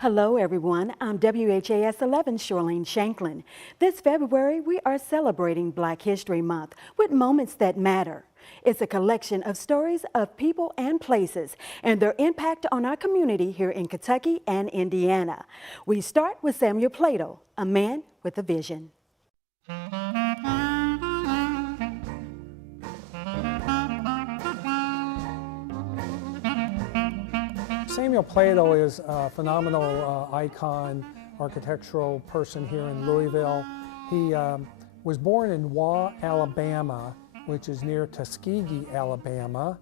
Hello everyone, I'm WHAS 11 Shirlene Shanklin. This February we are celebrating Black History Month with moments that matter. It's a collection of stories of people and places and their impact on our community here in Kentucky and Indiana. We start with Samuel Plato, a man with a vision. Samuel Plato is a phenomenal icon, architectural person here in Louisville. He was born in Wa, Alabama, which is near Tuskegee, Alabama,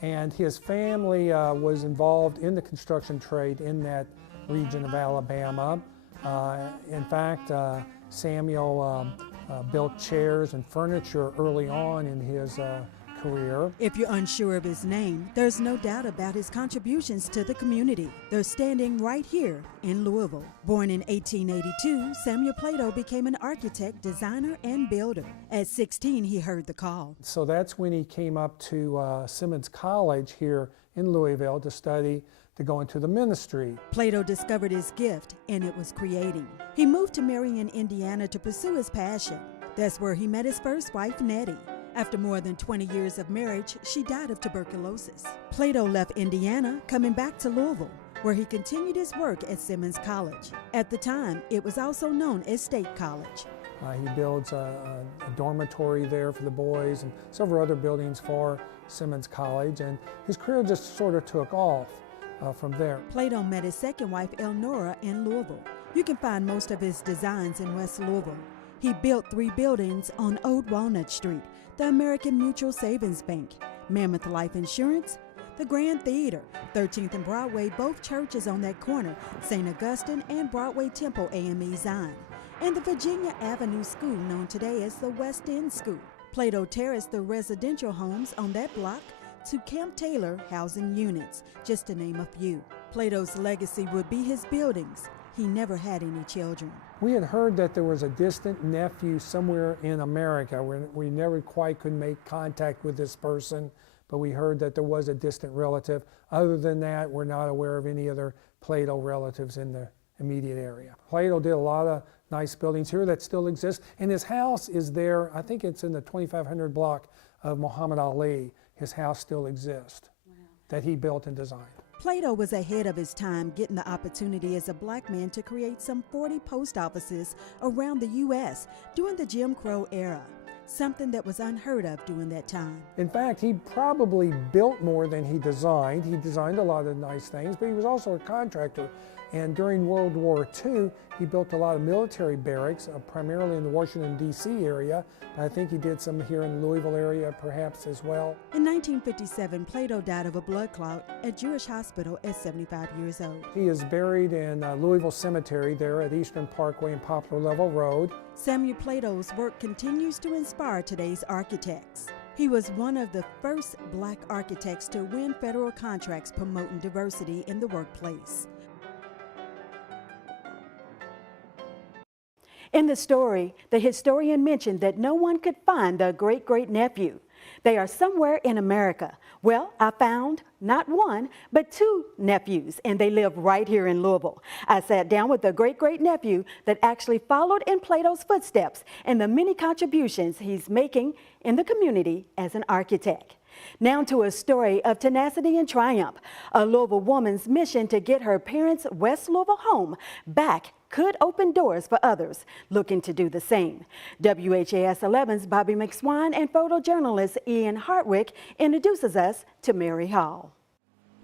and his family was involved in the construction trade in that region of Alabama. In fact, Samuel built chairs and furniture early on in his career. If you're unsure of his name, there's no doubt about his contributions to the community. They're standing right here in Louisville. Born in 1882, Samuel Plato became an architect, designer, and builder. At 16, he heard the call. So that's when he came up to Simmons College here in Louisville to study to go into the ministry. Plato discovered his gift, and it was creating. He moved to Marion, Indiana to pursue his passion. That's where he met his first wife, Nettie. After more than 20 years of marriage, she died of tuberculosis. Plato left Indiana, coming back to Louisville, where he continued his work at Simmons College. At the time, it was also known as State College. He builds a dormitory there for the boys and several other buildings for Simmons College, and his career just sort of took off from there. Plato met his second wife, Elnora, in Louisville. You can find most of his designs in West Louisville. He built 3 buildings on Old Walnut Street: the American Mutual Savings Bank, Mammoth Life Insurance, the Grand Theater, 13th and Broadway, both churches on that corner, St. Augustine and Broadway Temple AME Zion, and the Virginia Avenue School known today as the West End School. Plato terraced the residential homes on that block to Camp Taylor housing units, just to name a few. Plato's legacy would be his buildings. He never had any children. We had heard that there was a distant nephew somewhere in America. We never quite could make contact with this person, but we heard that there was a distant relative. Other than that, we're not aware of any other Plato relatives in the immediate area. Plato did a lot of nice buildings here that still exist, and his house is there. I think it's in the 2500 block of Muhammad Ali. His house still exists, that he built and designed. Plato was ahead of his time, getting the opportunity as a black man to create some 40 post offices around the U.S. during the Jim Crow era, something that was unheard of during that time. In fact, he probably built more than he designed. He designed a lot of nice things, but he was also a contractor. And during World War II, he built a lot of military barracks, primarily in the Washington, D.C. area. But I think he did some here in the Louisville area, perhaps, as well. In 1957, Plato died of a blood clot at Jewish Hospital at 75 years old. He is buried in Louisville Cemetery there at Eastern Parkway and Poplar Level Road. Samuel Plato's work continues to inspire today's architects. He was one of the first black architects to win federal contracts promoting diversity in the workplace. In the story, the historian mentioned that no one could find the great-great-nephew. They are somewhere in America. Well, I found not one, but 2 nephews, and they live right here in Louisville. I sat down with the great-great-nephew that actually followed in Plato's footsteps and the many contributions he's making in the community as an architect. Now to a story of tenacity and triumph. A Louisville woman's mission to get her parents' West Louisville home back could open doors for others looking to do the same. WHAS 11's Bobby McSwan and photojournalist Ian Hartwick introduces us to Mary Hall.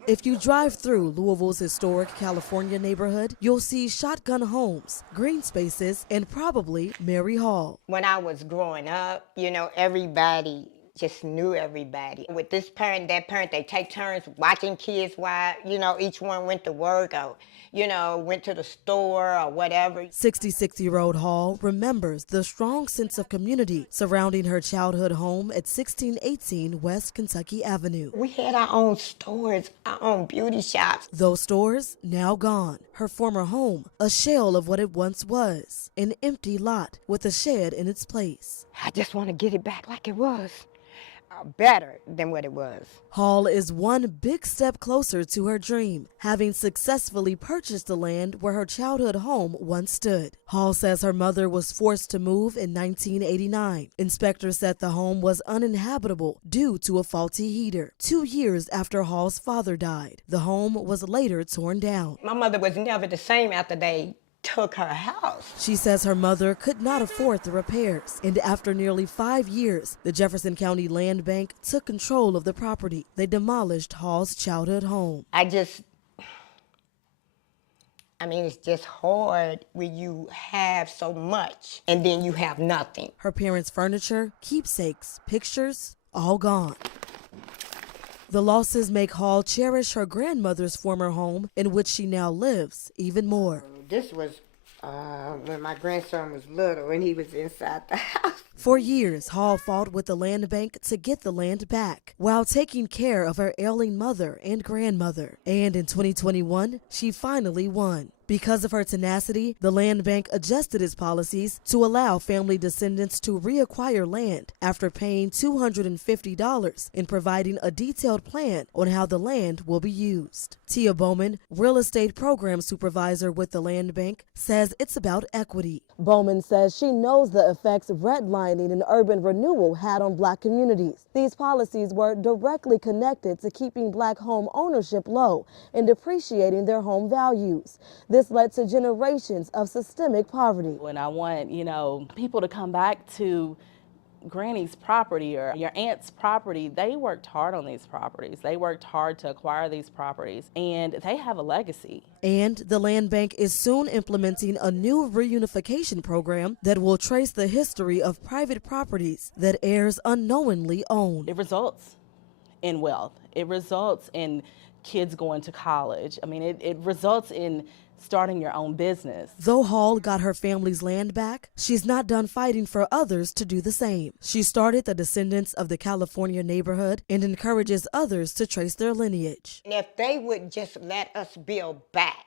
If you drive through Louisville's historic California neighborhood, you'll see shotgun homes, green spaces, and probably Mary Hall. When I was growing up, everybody just knew everybody. With this parent, that parent, they take turns watching kids while, each one went to work or, went to the store or whatever. 66-year-old Hall remembers the strong sense of community surrounding her childhood home at 1618 West Kentucky Avenue. We had our own stores, our own beauty shops. Those stores now gone. Her former home, a shell of what it once was, an empty lot with a shed in its place. I just want to get it back like it was. better than what it was. Hall is one big step closer to her dream, having successfully purchased the land where her childhood home once stood. Hall says her mother was forced to move in 1989. Inspectors said the home was uninhabitable due to a faulty heater. 2 years after Hall's father died, the home was later torn down. My mother was never the same after they took her house. She says her mother could not afford the repairs, and after nearly 5 years, the Jefferson County Land Bank took control of the property. They demolished Hall's childhood home. It's just hard when you have so much and then you have nothing. Her parents' furniture, keepsakes, pictures, all gone. The losses make Hall cherish her grandmother's former home, in which she now lives, even more. This was when my grandson was little and he was inside the house. For years, Hall fought with the land bank to get the land back while taking care of her ailing mother and grandmother. And in 2021, she finally won. Because of her tenacity, the land bank adjusted its policies to allow family descendants to reacquire land after paying $250 and providing a detailed plan on how the land will be used. Tia Bowman, real estate program supervisor with the land bank, says it's about equity. Bowman says she knows the effects redlining and urban renewal had on Black communities. These policies were directly connected to keeping Black home ownership low and depreciating their home values. This led to generations of systemic poverty. And I want, people to come back to Granny's property or your aunt's property. They worked hard on these properties. They worked hard to acquire these properties, and they have a legacy. And the land bank is soon implementing a new reunification program that will trace the history of private properties that heirs unknowingly own. It results in wealth. It results in kids going to college. It results in starting your own business. Though Hall got her family's land back, she's not done fighting for others to do the same. She started the Descendants of the California Neighborhood and encourages others to trace their lineage. And if they would just let us build back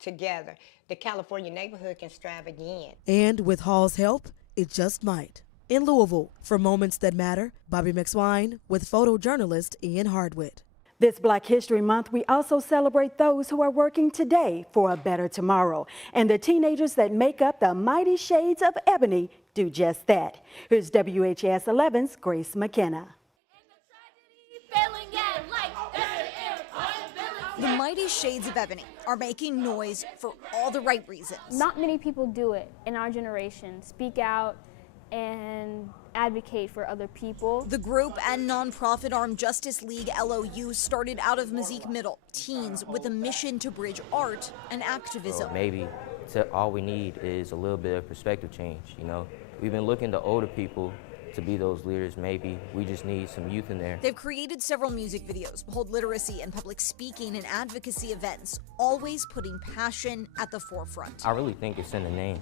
together, the California neighborhood can strive again. And with Hall's help, it just might. In Louisville, for Moments That Matter, Bobby McSwine with photojournalist Ian Hardwick. This Black History Month, we also celebrate those who are working today for a better tomorrow. And the teenagers that make up the mighty shades of Ebony do just that. Here's WHAS 11's Grace McKenna. The mighty shades of Ebony are making noise for all the right reasons. Not many people do it in our generation, speak out and advocate for other people. The group and nonprofit arm Justice League LOU started out of Mazik Middle, teens with a mission to bridge art and activism. So maybe all we need is a little bit of perspective change, We've been looking to older people to be those leaders. Maybe we just need some youth in there. They've created several music videos, hold literacy and public speaking and advocacy events, always putting passion at the forefront. I really think it's in the name.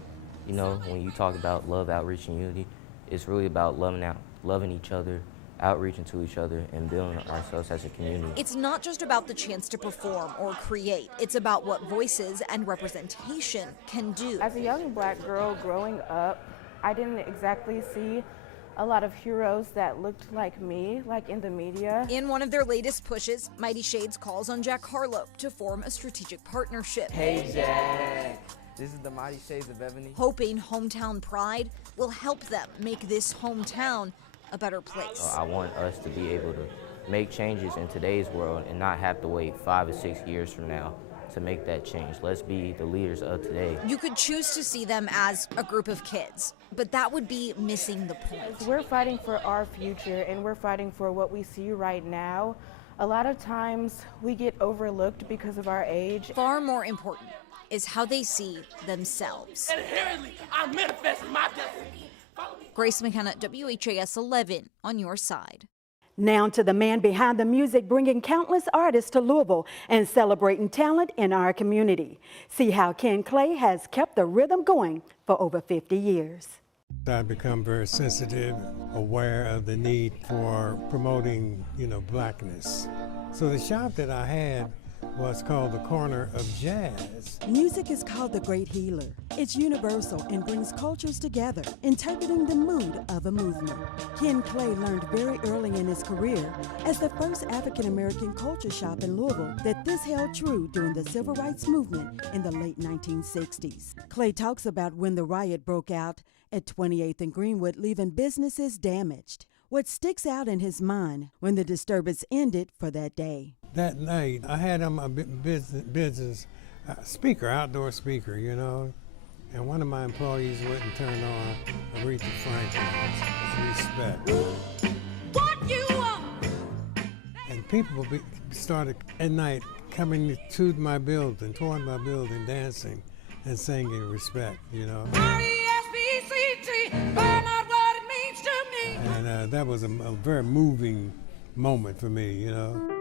When you talk about love, outreach, and unity, it's really about loving each other, outreaching to each other, and building ourselves as a community. It's not just about the chance to perform or create. It's about what voices and representation can do. As a young Black girl growing up, I didn't exactly see a lot of heroes that looked like me, like in the media. In one of their latest pushes, Mighty Shades calls on Jack Harlow to form a strategic partnership. Hey, Jack. This is the Mighty Shades of Ebony. Hoping hometown pride will help them make this hometown a better place. I want us to be able to make changes in today's world and not have to wait 5 or 6 years from now to make that change. Let's be the leaders of today. You could choose to see them as a group of kids, but that would be missing the point. We're fighting for our future and we're fighting for what we see right now. A lot of times we get overlooked because of our age. Far more important is how they see themselves. Inherently, I'm manifesting my destiny. Grace McKenna, WHAS 11 on your side. Now to the man behind the music, bringing countless artists to Louisville and celebrating talent in our community. See how Ken Clay has kept the rhythm going for over 50 years. I've become very sensitive, aware of the need for promoting, blackness. So the shop that I had what's called the corner of jazz. Music is called the great healer. It's universal and brings cultures together, interpreting the mood of a movement. Ken Clay learned very early in his career, as the first African-American culture shop in Louisville, that this held true during the civil rights movement in the late 1960s. Clay talks about when the riot broke out at 28th and Greenwood, leaving businesses damaged. What sticks out in his mind when the disturbance ended for that day. That night, I had on my business speaker, outdoor speaker, you know, and one of my employees went and turned on Aretha Franklin's Respect. What you want? And people started at night coming to my building, toward my building, dancing and singing Respect, you know. R-E-S-P-C-T, find out what it means to me. And that was a very moving moment for me, you know.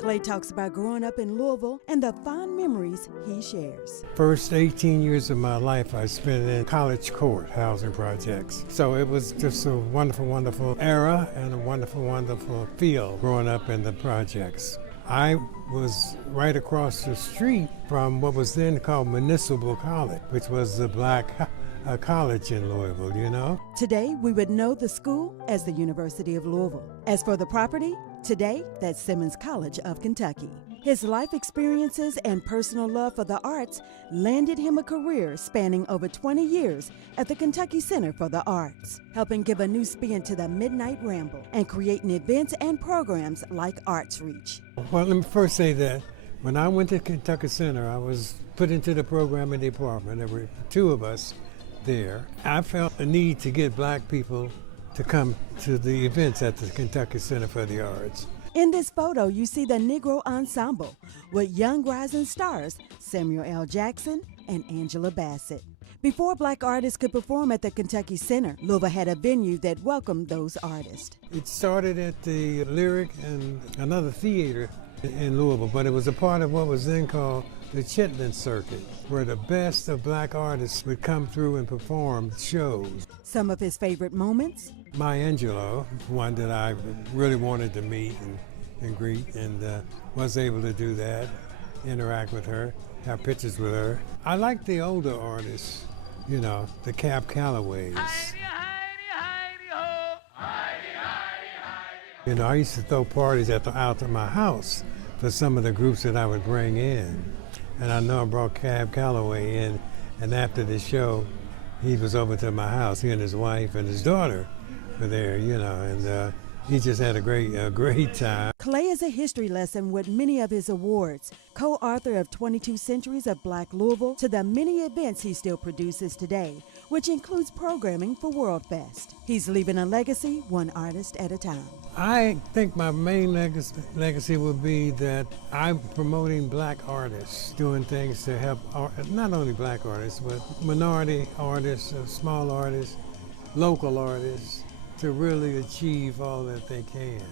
Clay talks about growing up in Louisville and the fond memories he shares. First 18 years of my life I spent in College Court housing projects. So it was just a wonderful, wonderful era and a wonderful, wonderful feel growing up in the projects. I was right across the street from what was then called Municipal College, which was the black college in Louisville, you know. Today, we would know the school as the University of Louisville. As for the property, today, that's Simmons College of Kentucky. His life experiences and personal love for the arts landed him a career spanning over 20 years at the Kentucky Center for the Arts, helping give a new spin to the Midnight Ramble and creating events and programs like Arts Reach. Well, let me first say that when I went to Kentucky Center, I was put into the programming department. There were two of us there. I felt a need to get black people to come to the events at the Kentucky Center for the Arts. In this photo, you see the Negro Ensemble with young rising stars Samuel L. Jackson and Angela Bassett. Before black artists could perform at the Kentucky Center, Louisville had a venue that welcomed those artists. It started at the Lyric and another theater in Louisville, but it was a part of what was then called the Chitlin Circuit, where the best of black artists would come through and perform shows. Some of his favorite moments? Maya Angelou, one that I really wanted to meet and greet, and was able to do that, interact with her, have pictures with her. I like the older artists, you know, the Cab Callaways. You know, I used to throw parties out at my house for some of the groups that I would bring in. And I know I brought Cab Calloway in, and after the show, he was over to my house. He and his wife and his daughter were there, you know, and he just had a great time. Clay is a history lesson with many of his awards, co-author of 22 Centuries of Black Louisville, to the many events he still produces today, which includes programming for World Fest. He's leaving a legacy one artist at a time. I think my main legacy would be that I'm promoting black artists, doing things to help not only black artists, but minority artists, small artists, local artists, to really achieve all that they can.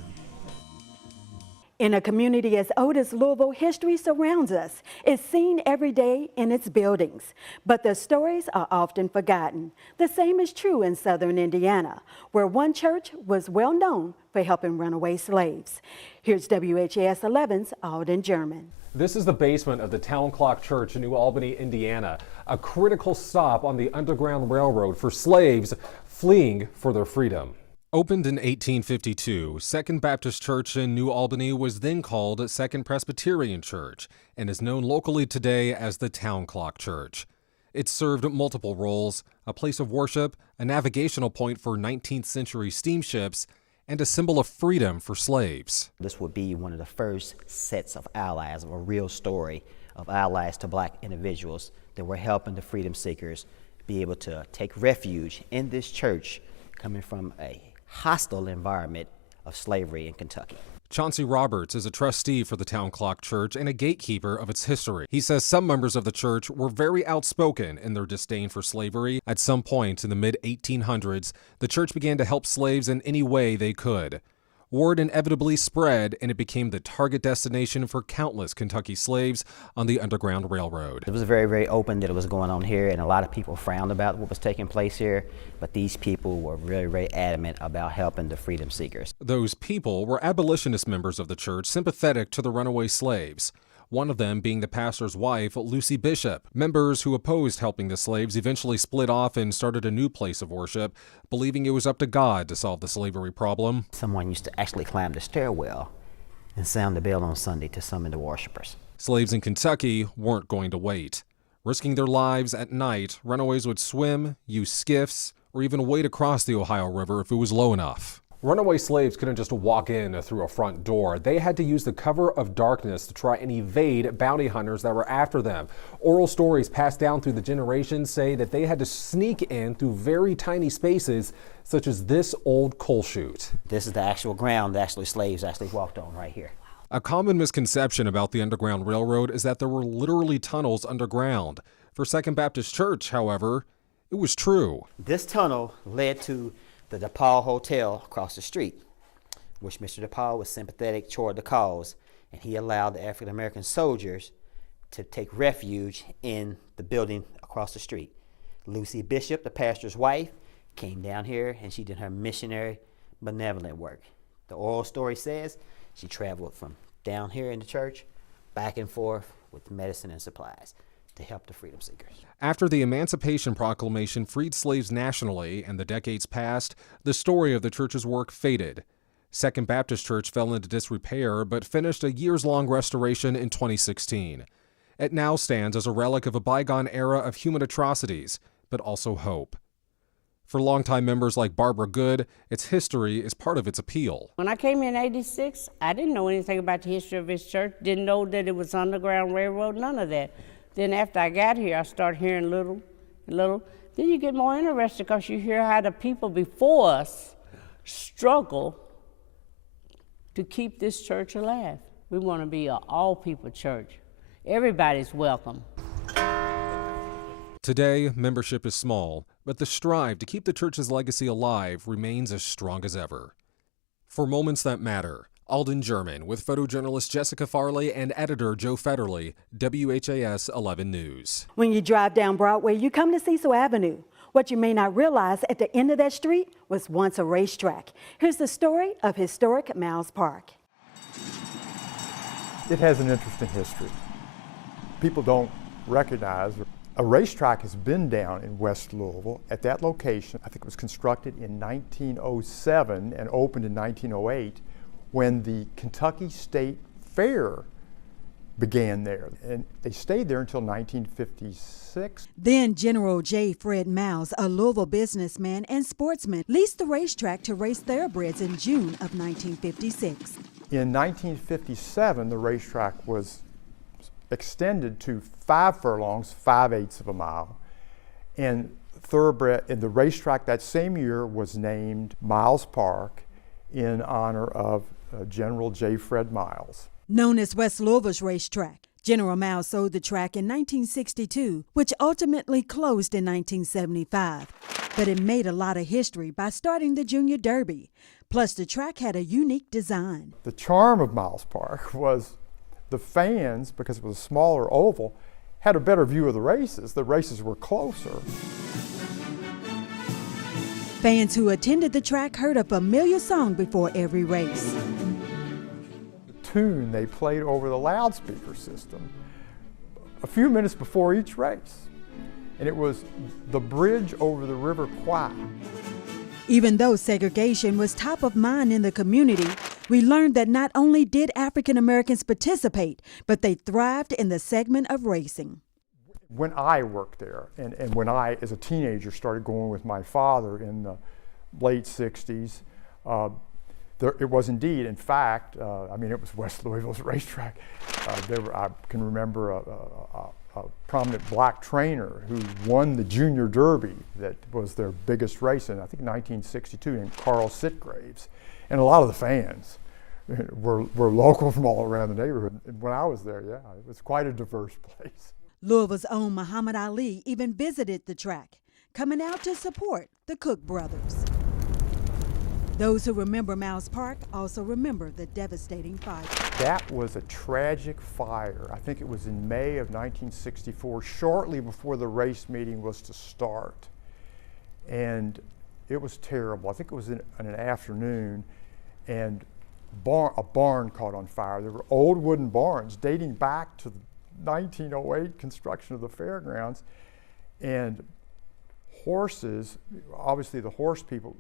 In a community as old as Louisville, history surrounds us. It's seen every day in its buildings, but the stories are often forgotten. The same is true in southern Indiana, where one church was well known for helping runaway slaves. Here's WHAS 11's Alden German. This is the basement of the Town Clock Church in New Albany, Indiana, a critical stop on the Underground Railroad for slaves fleeing for their freedom. Opened in 1852, Second Baptist Church in New Albany was then called Second Presbyterian Church and is known locally today as the Town Clock Church. It served multiple roles: a place of worship, a navigational point for 19th century steamships, and a symbol of freedom for slaves. This would be one of the first sets of allies, of a real story of allies to black individuals that were helping the freedom seekers be able to take refuge in this church coming from a hostile environment of slavery in Kentucky. Chauncey Roberts is a trustee for the Town Clock Church and a gatekeeper of its history. He says some members of the church were very outspoken in their disdain for slavery. At some point in the mid-1800s, the church began to help slaves in any way they could. Word inevitably spread, and it became the target destination for countless Kentucky slaves on the Underground Railroad. It was very, very open that it was going on here, and a lot of people frowned about what was taking place here, but these people were very, very adamant about helping the freedom seekers. Those people were abolitionist members of the church sympathetic to the runaway slaves. One of them being the pastor's wife, Lucy Bishop. Members who opposed helping the slaves eventually split off and started a new place of worship, believing it was up to God to solve the slavery problem. Someone used to actually climb the stairwell and sound the bell on Sunday to summon the worshipers. Slaves in Kentucky weren't going to wait. Risking their lives at night, runaways would swim, use skiffs, or even wade across the Ohio River if it was low enough. Runaway slaves couldn't just walk in through a front door. They had to use the cover of darkness to try and evade bounty hunters that were after them. Oral stories passed down through the generations say that they had to sneak in through very tiny spaces, such as this old coal chute. This is the actual ground that slaves actually walked on right here. A common misconception about the Underground Railroad is that there were literally tunnels underground. For Second Baptist Church, however, it was true. This tunnel led to the DePaul Hotel across the street, which Mr. DePaul was sympathetic toward the cause, and he allowed the African American soldiers to take refuge in the building across the street. Lucy Bishop, the pastor's wife, came down here and she did her missionary benevolent work. The oral story says she traveled from down here in the church back and forth with medicine and supplies to help the freedom seekers. After the Emancipation Proclamation freed slaves nationally and the decades passed, the story of the church's work faded. Second Baptist Church fell into disrepair but finished a years-long restoration in 2016. It now stands as a relic of a bygone era of human atrocities, but also hope. For longtime members like Barbara Good, its history is part of its appeal. When I came in '86, I didn't know anything about the history of this church, didn't know that it was Underground Railroad, none of that. Then after I got here, I started hearing little. Then you get more interested because you hear how the people before us struggle to keep this church alive. We want to be an all-people church. Everybody's welcome. Today, membership is small, but the strive to keep the church's legacy alive remains as strong as ever. For Moments That Matter, Alden German with photojournalist Jessica Farley and editor Joe Federley, WHAS 11 News. When you drive down Broadway, you come to Cecil Avenue. What you may not realize, at the end of that street was once a racetrack. Here's the story of historic Miles Park. It has an interesting history. People don't recognize a racetrack has been down in West Louisville at that location. I think it was constructed in 1907 and opened in 1908. When the Kentucky State Fair began there, and they stayed there until 1956. Then General J. Fred Miles, a Louisville businessman and sportsman, leased the racetrack to race thoroughbreds in June of 1956. In 1957, the racetrack was extended to 5 furlongs, 5/8 of a mile, and the racetrack that same year was named Miles Park in honor of General J. Fred Miles. Known as West Louisville's racetrack, General Miles sold the track in 1962, which ultimately closed in 1975. But it made a lot of history by starting the Junior Derby. Plus, the track had a unique design. The charm of Miles Park was the fans, because it was a smaller oval, had a better view of the races. The races were closer. Fans who attended the track heard a familiar song before every race. The tune they played over the loudspeaker system a few minutes before each race, and it was the Bridge Over the River Kwai. Even though segregation was top of mind in the community, we learned that not only did African Americans participate, but they thrived in the segment of racing. When I worked there, and when I, as a teenager, started going with my father in the late 60s, it was indeed, in fact, it was West Louisville's racetrack. I can remember a prominent black trainer who won the Junior Derby that was their biggest race in, I think, 1962, named Carl Sitgraves. And a lot of the fans were local from all around the neighborhood. And when I was there, yeah, it was quite a diverse place. Louisville's own Muhammad Ali even visited the track, coming out to support the Cook brothers. Those who remember Miles Park also remember the devastating fire. That was a tragic fire. I think it was in May of 1964, shortly before the race meeting was to start. And it was terrible. I think it was in an afternoon, and a barn caught on fire. There were old wooden barns dating back to the 1908 construction of the fairgrounds, and horses, obviously the horse people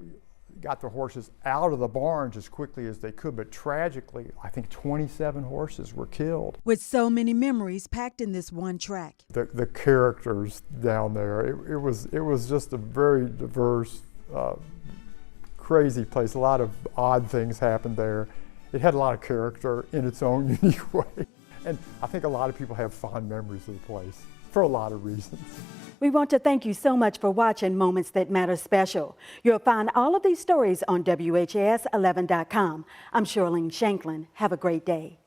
got the horses out of the barns as quickly as they could, but tragically, I think 27 horses were killed. With so many memories packed in this one track. The characters down there, it was just a very diverse, crazy place. A lot of odd things happened there. It had a lot of character in its own unique way. And I think a lot of people have fond memories of the place for a lot of reasons. We want to thank you so much for watching Moments That Matter Special. You'll find all of these stories on WHAS11.com. I'm Shirlene Shanklin. Have a great day.